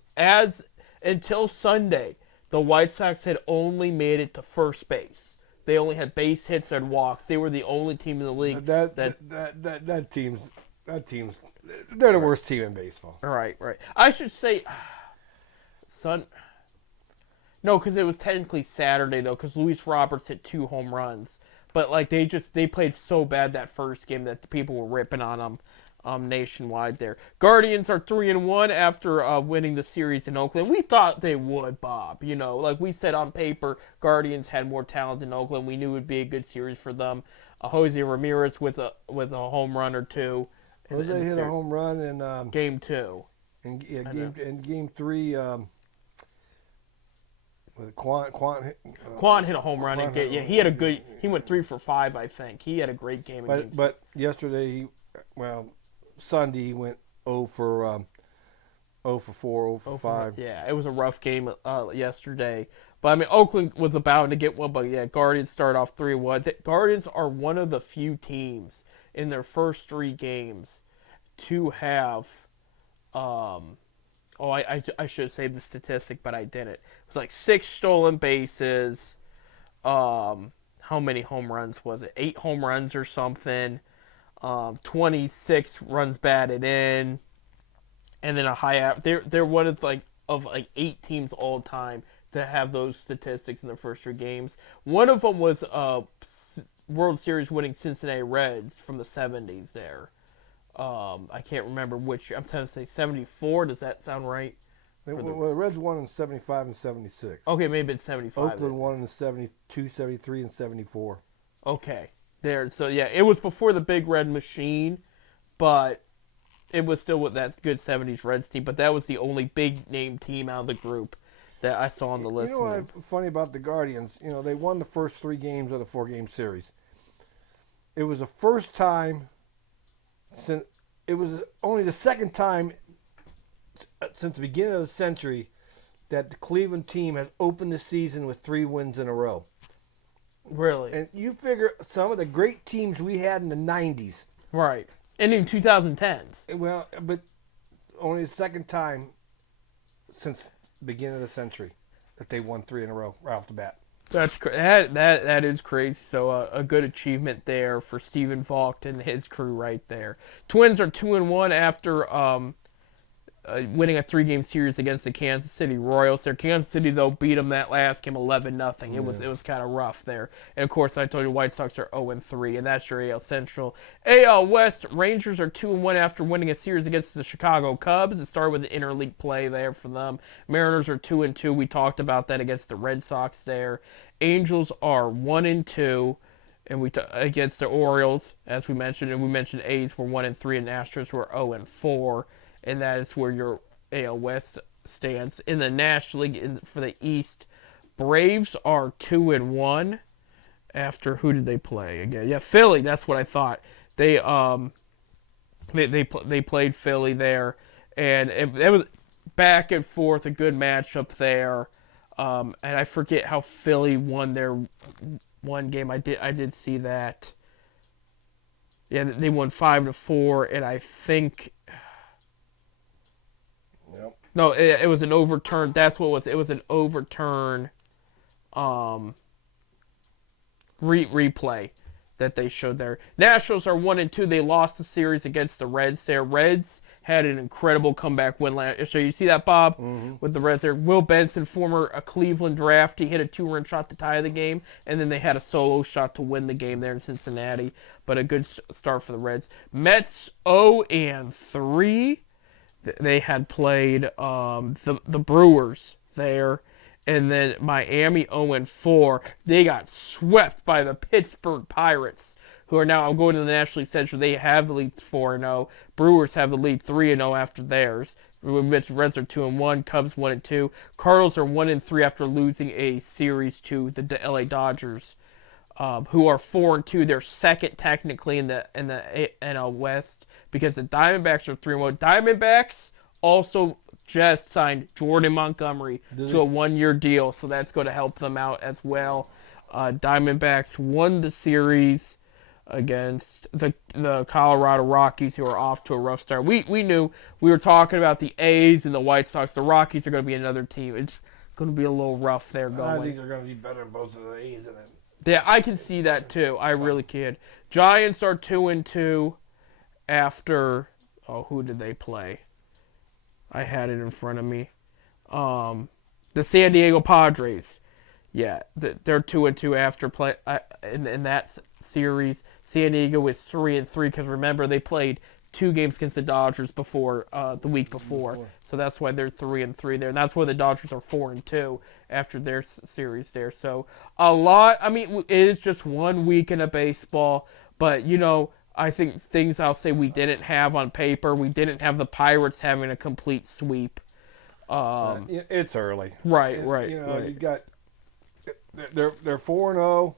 until Sunday, the White Sox had only made it to first base. They only had base hits and walks. They were the only team in the league that team's they're the worst team in baseball. Right. I should say, no, because it was technically Saturday though, because Luis Roberts hit 2 home runs, but like they played so bad that first game that the people were ripping on them. Nationwide there. Guardians are 3-1 after winning the series in Oakland. We thought they would, Bob. Like we said on paper, Guardians had more talent in Oakland. We knew it would be a good series for them. Jose Ramirez with a home run or two. Jose hit a home run in game 2. In game 3. Quan hit a home run. He had a good. He went 3 for 5, I think. He had a great game. But yesterday, Sunday he went 0 for 4, 0 for 5. Yeah, it was a rough game yesterday. But I mean, Oakland was about to get one. But yeah, Guardians start off 3-1. The Guardians are one of the few teams in their first 3 games to have. I should have saved the statistic, but I didn't. It was like 6 stolen bases. How many home runs was it? 8 home runs or something. 26 runs batted in, and then a high. They're one of 8 teams all time to have those statistics in their first 3 games. One of them was World Series winning Cincinnati Reds from the 70s. There, I can't remember which. I'm trying to say 74. Does that sound right? The Reds won in 75 and 76. Okay, maybe it's 75. Oakland won in 72, 73, and 74. Okay. There, so yeah, it was before the Big Red Machine, but it was still with that good 70s Reds team. But that was the only big name team out of the group that I saw on the list. You know what's funny about the Guardians? They won the first 3 games of the 4-game series. It was the first time since it was only the second time since the beginning of the century that the Cleveland team has opened the season with 3 wins in a row. Really? And you figure some of the great teams we had in the 90s. Right. And in 2010s. Well, but only the second time since the beginning of the century that they won 3 in a row right off the bat. That is crazy. So a good achievement there for Stephen Vogt and his crew right there. Twins are 2-1 after winning a 3-game series against the Kansas City Royals. There, Kansas City though beat them that last game 11-0. It was kind of rough there. And of course, I told you White Sox are 0-3, and that's your AL Central. AL West, Rangers are 2-1 after winning a series against the Chicago Cubs. It started with the interleague play there for them. Mariners are 2-2. We talked about that against the Red Sox there. Angels are 1-2. And against the Orioles, as we mentioned, and we mentioned A's were 1-3, and Astros were 0-4. And that is where your AL West stands. In the National League for the East, Braves are 2-1 after who did they play again? Yeah, Philly. That's what I thought. They played Philly there, and it was back and forth, a good matchup there. And I forget how Philly won their one game. I did see that. Yeah, they won 5-4, and I think. Yep. No, it was an overturn. That's what it was. It was an overturn replay that they showed there. Nationals are 1-2. They lost the series against the Reds there. Reds had an incredible comeback win last. So you see that, Bob, with the Reds there. Will Benson, former Cleveland draft, he hit a 2-run shot to tie the game, and then they had a solo shot to win the game there in Cincinnati. But a good start for the Reds. Mets 0-3. They had played the Brewers there. And then Miami 0-4. They got swept by the Pittsburgh Pirates, who are now going to the National League Central. They have the lead 4-0. Brewers have the lead 3-0 after theirs. Reds are 2-1. Cubs 1-2. Cardinals are 1-3 after losing a series to the LA Dodgers, who are 4-2. They're second technically in the NL West because the Diamondbacks are 3-1. Diamondbacks also just signed Jordan Montgomery to a 1-year deal, so that's going to help them out as well. Diamondbacks won the series against the Colorado Rockies, who are off to a rough start. We knew, we were talking about the A's and the White Sox. The Rockies are going to be another team. It's going to be a little rough there going. I think they're going to be better than both of the A's in it. Yeah, I can see that too. I really can. Giants are 2-2 after. Oh, who did they play? I had it in front of me. The San Diego Padres. Yeah, they're 2-2 after play in that series. San Diego was 3-3 because remember they played 2 games against the Dodgers before the week before, so that's why they're 3-3 there, and that's why the Dodgers are 4-2 after their series there. So a lot. I mean, it is just 1 week in a baseball, but I think things I'll say we didn't have on paper. We didn't have the Pirates having a complete sweep. It's early. Right. You got they're 4-0.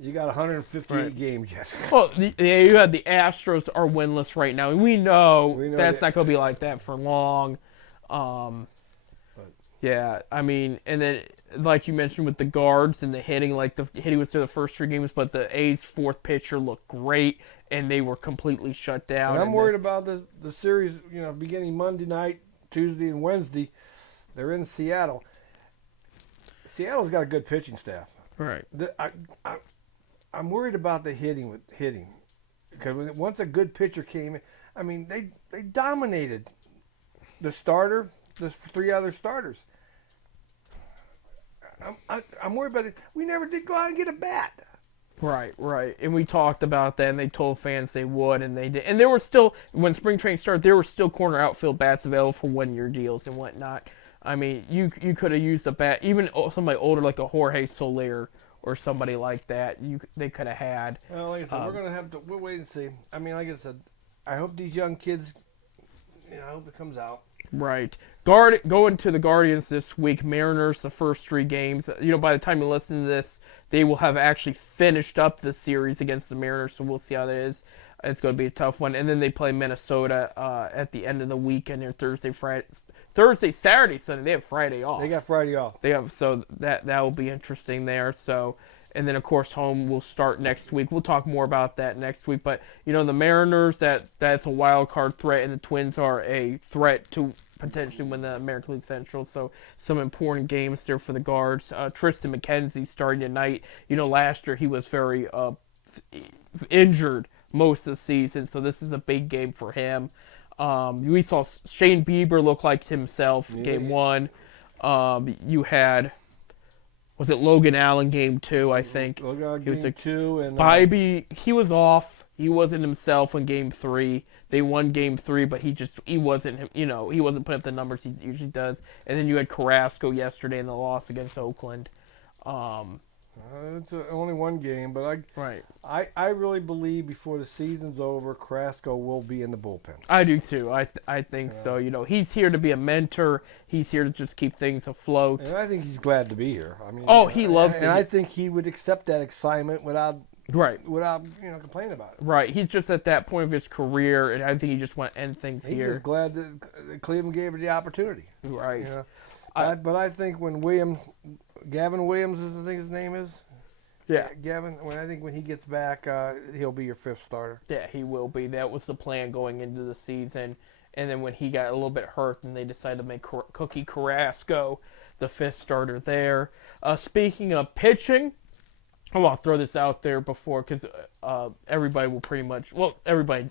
You got 158 games yet. Well, you had the Astros are winless right now, and we know that's not going to be like that for long. Yeah, I mean, and then like you mentioned with the guards and the hitting, like the hitting was through the first 3 games, but the A's fourth pitcher looked great, and they were completely shut down. And I'm worried about the series, beginning Monday night, Tuesday, and Wednesday. They're in Seattle. Seattle's got a good pitching staff. Right. I'm worried about the hitting because once a good pitcher came in, I mean they dominated the 3 other starters. I'm worried about it. We never did go out and get a bat. Right. And we talked about that, and they told fans they would, and they did. And there were still, when spring training started, there were still corner outfield bats available for 1-year deals and whatnot. I mean, you could have used a bat, even somebody older like a Jorge Soler or somebody like that. They could have had. Well, like I said, we'll wait and see. I mean, like I said, I hope these young kids, I hope it comes out. Right. Going to the Guardians this week. Mariners, the first 3 games. By the time you listen to this, they will have actually finished up the series against the Mariners, so we'll see how that is. It's going to be a tough one. And then they play Minnesota at the end of the weekend here, Thursday, Saturday, Sunday. They have Friday off. They got Friday off. So that will be interesting there. So, and then of course home will start next week. We'll talk more about that next week. But the Mariners, that's a wild card threat, and the Twins are a threat to potentially win the American League Central. So some important games there for the Guards. Tristan McKenzie starting tonight. Last year he was very injured most of the season, so this is a big game for him. We saw Shane Bieber look like himself game 1. You had, was it Logan Allen game 2? I think Logan game 2, and Bibee, he was off. He wasn't himself in game 3. They won game 3, but he wasn't he wasn't putting up the numbers he usually does. And then you had Carrasco yesterday in the loss against Oakland. It's only 1 game, but I really believe before the season's over, Carrasco will be in the bullpen. I do too. I think so. He's here to be a mentor. He's here to just keep things afloat. And I think he's glad to be here. I mean, he loves it. And I think he would accept that assignment without complaining about it. Right. He's just at that point of his career, and I think he just want to end things here. He's just glad that Cleveland gave him the opportunity. Right. But I think when Gavin Williams I think his name is. Yeah. Gavin, I think when he gets back, he'll be your 5th starter. Yeah, he will be. That was the plan going into the season. And then when he got a little bit hurt, then they decided to make Cookie Carrasco the 5th starter there. Speaking of pitching, I want to throw this out there before, because everybody will pretty much, everybody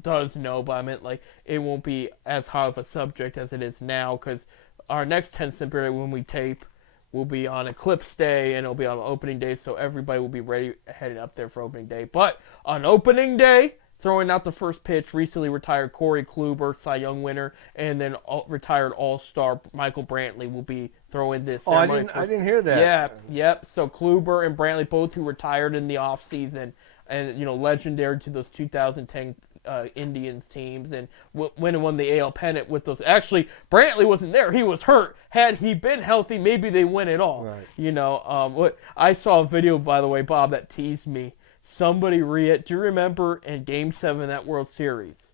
does know, but I meant it won't be as hot of a subject as it is now, because our next 10-cent period when we tape will be on Eclipse Day, and it'll be on opening day, so everybody will be ready heading up there for opening day. But on opening day, throwing out the first pitch, recently retired Corey Kluber, Cy Young winner, and then retired All-Star Michael Brantley will be throwing this. I didn't hear that. Yep. So Kluber and Brantley, both who retired in the offseason, and legendary to those 2010 Indians teams, and went and won the AL pennant with those. Actually, Brantley wasn't there; he was hurt. Had he been healthy, maybe they win it all. Right. I saw a video, by the way, Bob, that teased me. Somebody do you remember in Game 7 of that World Series,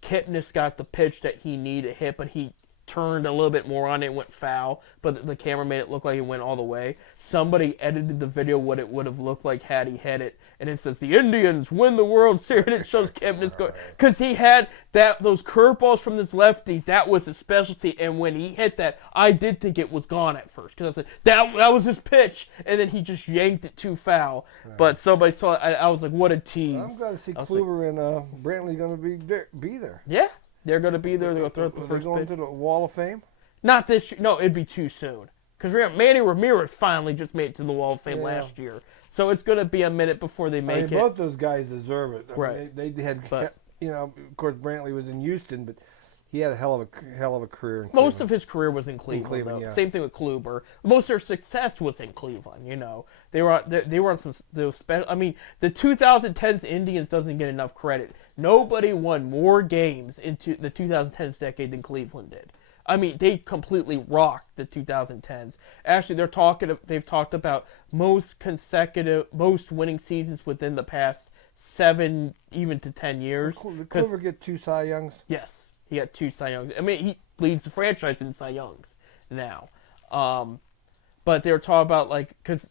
Kipnis got the pitch that he needed to hit, but he turned a little bit more on it and went foul, but the camera made it look like it went all the way. Somebody edited the video what it would have looked like had he hit it, and it says, the Indians win the World Series, and it shows Kipnis going, because he had those curveballs from his lefties, that was his specialty, and when he hit that, I did think it was gone at first, because I said, that was his pitch, and then he just yanked it too foul, but somebody saw it, I was like, what a tease. I'm glad to see Kluber and Brantley going to be there. Yeah. They're going to be there. They're going to throw out the first pitch. Are they going to the Wall of Fame? Not this year. No, it'd be too soon. Because Manny Ramirez finally just made it to the Wall of Fame last year. So it's going to be a minute before they make it. Both those guys deserve it. Right. They had, of course, Brantley was in Houston, but he had a hell of a career in Cleveland. Most of his career was in Cleveland. Yeah. Same thing with Kluber. Most of their success was in Cleveland. They were on some those special. I mean, the 2010s Indians doesn't get enough credit. Nobody won more games into the 2010s decade than Cleveland did. I mean, they completely rocked the 2010s. Actually, they've talked about most winning seasons within the past 7, even to 10 years. Did Kluber get 2 Cy Youngs? Yes. He got 2 Cy Youngs. I mean, he leads the franchise in Cy Youngs now. But they were talking about, because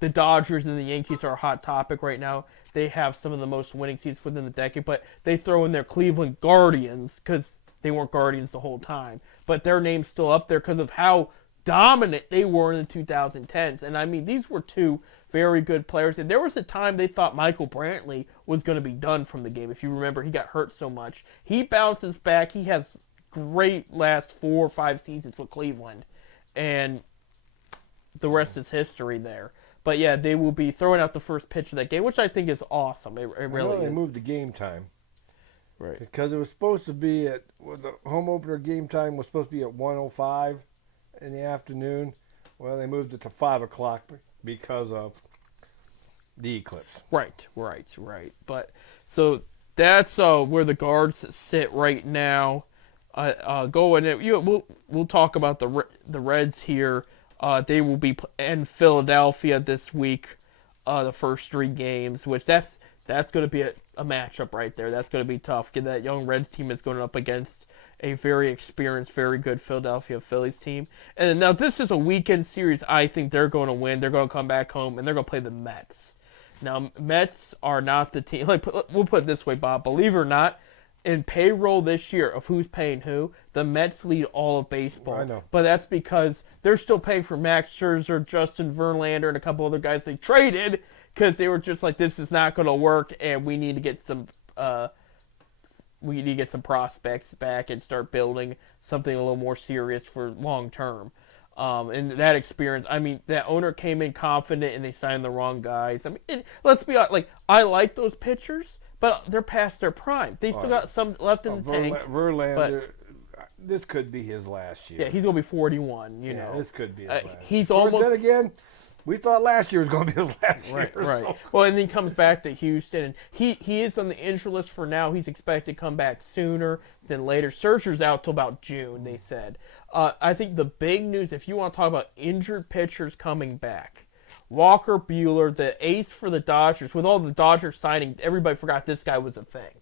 the Dodgers and the Yankees are a hot topic right now. They have some of the most winning seasons within the decade, but they throw in their Cleveland Guardians because they weren't Guardians the whole time. But their name's still up there because of how dominant they were in the 2010s. And, I mean, these were 2 very good players. And there was a time they thought Michael Brantley was going to be done from the game. If you remember, he got hurt so much. He bounces back. He has great last 4 or 5 seasons with Cleveland. And the rest is history there. But, yeah, they will be throwing out the first pitch of that game, which I think is awesome. It really is. They moved the game time. Right. Because it was supposed to be the home opener game time was supposed to be at 1:05 in the afternoon. Well, they moved it to 5 o'clock because of the eclipse. Right. But so that's where the guards sit right now. We'll talk about the Reds here. They will be in Philadelphia this week, the first 3 games, which that's going to be a matchup right there. That's going to be tough. That young Reds team is going up against a very experienced, very good Philadelphia Phillies team. And now this is a weekend series. I think they're going to win. They're going to come back home, and they're going to play the Mets. Now, Mets are not the team. We'll put it this way, Bob. Believe it or not, in payroll this year of who's paying who, the Mets lead all of baseball. I know. But that's because they're still paying for Max Scherzer, Justin Verlander, and a couple other guys they traded because they were just like, this is not going to work, and we need to get some prospects back and start building something a little more serious for long term. And that experience, I mean, that owner came in confident and they signed the wrong guys. I mean, let's be honest, I like those pitchers, but they're past their prime. They still got some left in the tank. Verlander, this could be his last year. Yeah, he's going to be 41, you know. This could be his last he's year. almost... Then again, we thought last year was going to be his last year. Right. So. Well, and then he comes back to Houston, and he is on the injury list for now. He's expected to come back sooner than later. Scherzer's out till about June, they said. I think the big news, if you want to talk about injured pitchers coming back, Walker Buehler, the ace for the Dodgers, with all the Dodgers signing, everybody forgot this guy was a thing,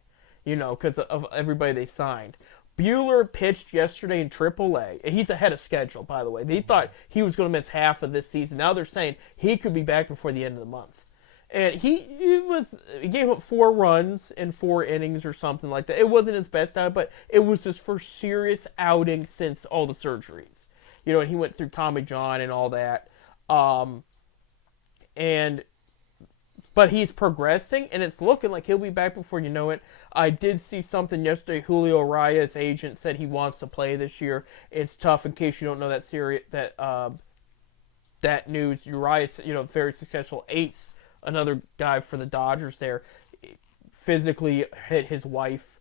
because of everybody they signed. Buehler pitched yesterday in AAA. He's ahead of schedule, by the way. They thought he was going to miss half of this season. Now they're saying he could be back before the end of the month. And he gave up 4 runs in 4 innings or something like that. It wasn't his best outing, but it was his first serious outing since all the surgeries. And he went through Tommy John and all that. But he's progressing, and it's looking like he'll be back before you know it. I did see something yesterday. Julio Urias' agent said he wants to play this year. It's tough in case you don't know that news. Urias, very successful ace, another guy for the Dodgers there. physically hit his wife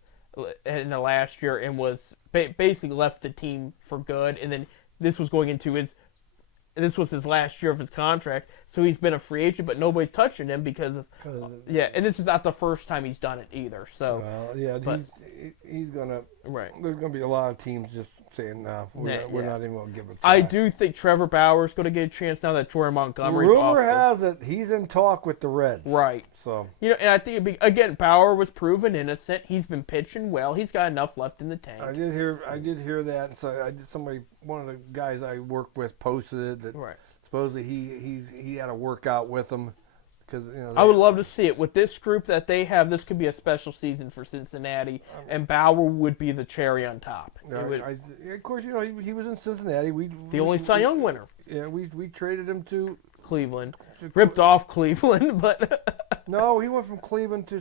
in the last year and was basically left the team for good. And then this was his last year of his contract, so he's been a free agent, but nobody's touching him because of and this is not the first time he's done it either. So he's gonna right. There's gonna be a lot of teams just saying no, we're not even gonna give it a try. I do think Trevor Bauer's gonna get a chance now that Jordan Montgomery's off. Rumor has it he's in talk with the Reds. Right. So and I think again Bauer was proven innocent. He's been pitching well. He's got enough left in the tank. I did hear that, and so one of the guys I work with posted it that supposedly he had a workout with him. I would love to see it. With this group that they have, this could be a special season for Cincinnati, and Bauer would be the cherry on top. Of course, he was in Cincinnati. The only Cy Young winner. Yeah, we traded him to Cleveland. Ripped off Cleveland, but... No, he went from Cleveland to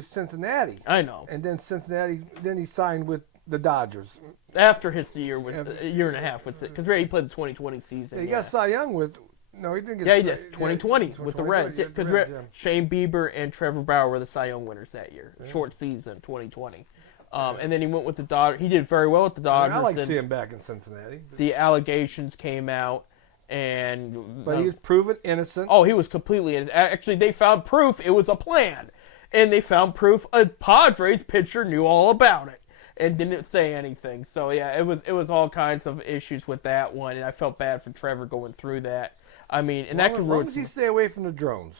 Cincinnati. I know. And then Cincinnati, then he signed with the Dodgers. After his year and a half with it, because he played the 2020 season. He got Cy Young with... No, he didn't get. Yeah, he did. 2020 with the Reds. Because Shane Bieber and Trevor Bauer were the Cy Young winners that year. Yeah. Short season, 2020. And then he went with the Dodgers. He did very well with the Dodgers. I like to see him back in Cincinnati. The allegations came out, but he was proven innocent. Oh, he was completely innocent. Actually, they found proof it was a plan, and they found proof a Padres pitcher knew all about it and didn't say anything. So yeah, it was all kinds of issues with that one, and I felt bad for Trevor going through that. I mean, and that could ruin. As long as he stay away from the drones.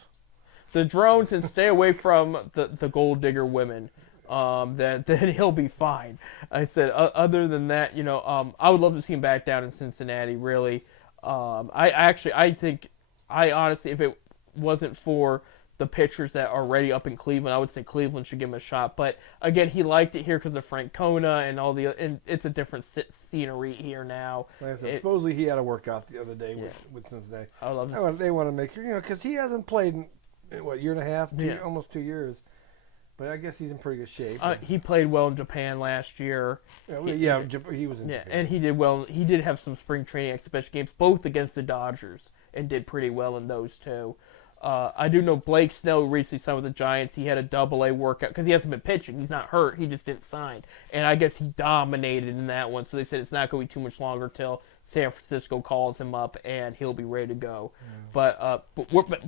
The drones and stay away from the gold digger women. Then he'll be fine. I said. Other than that, I would love to see him back down in Cincinnati. Really, I think, honestly, if it wasn't for the pitchers that are already up in Cleveland, I would say Cleveland should give him a shot. But again, he liked it here because of Francona and it's a different scenery here now. Like I said, supposedly he had a workout the other day with Cincinnati. I love this. They want to make sure, because he hasn't played in what, year and a half, almost 2 years. But I guess he's in pretty good shape. He played well in Japan last year. He was in Japan. And he did well. He did have some spring training exhibition games, both against the Dodgers, and did pretty well in those too. I do know Blake Snell recently signed with the Giants. He had a Double-A workout because he hasn't been pitching. He's not hurt. He just didn't sign. And I guess he dominated in that one. So they said it's not going to be too much longer till San Francisco calls him up and he'll be ready to go. But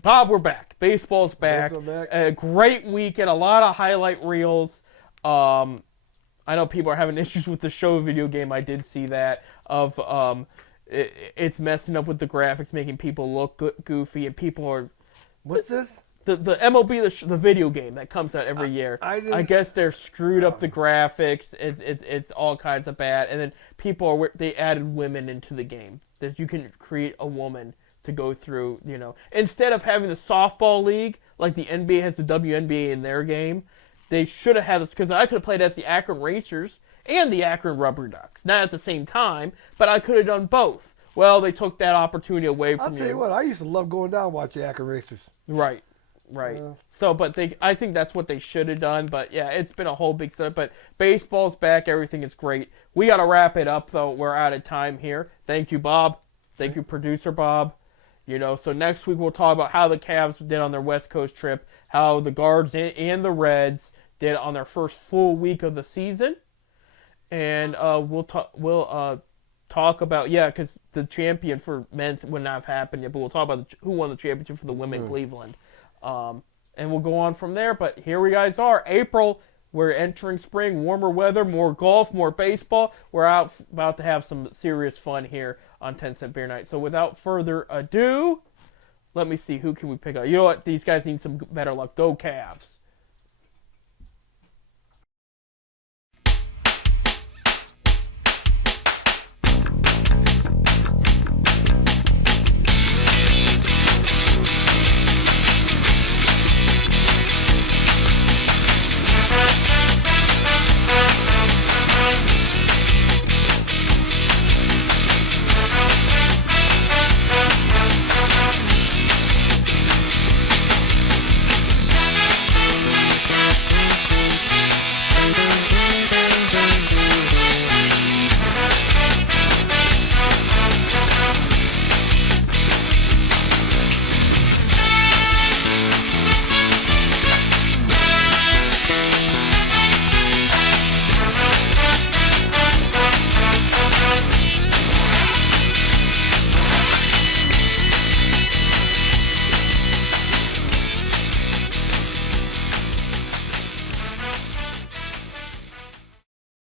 Bob, we're back. Baseball's back. A great weekend. A lot of highlight reels. I know people are having issues with the show video game. I did see that it's messing up with the graphics, making people look goofy, and people are. What's this? The MLB, the video game that comes out every year. I guess they're screwed up the graphics. It's all kinds of bad. And then they added women into the game. That you can create a woman to go through, Instead of having the softball league, like the NBA has the WNBA in their game, they should have had this, because I could have played as the Akron Racers and the Akron Rubber Ducks. Not at the same time, but I could have done both. Well, they took that opportunity away from you. I'll tell you what, I used to love going down and watching Akron Racers. Right. So, but I think that's what they should have done. But yeah, it's been a whole big setup. But baseball's back. Everything is great. We got to wrap it up, though. We're out of time here. Thank you, Bob. Thank you, producer Bob. So next week we'll talk about how the Cavs did on their West Coast trip, how the Guards and the Reds did on their first full week of the season, and we'll talk about because the champion for men's would not have happened yet, but we'll talk about who won the championship for the women in Cleveland, and we'll go on from there. But here we guys are, April. We're entering spring, warmer weather, more golf, more baseball. We're about to have some serious fun here on 10 Cent Beer Night. So without further ado, let me see, who can we pick up? You know what? These guys need some better luck. Go Cavs.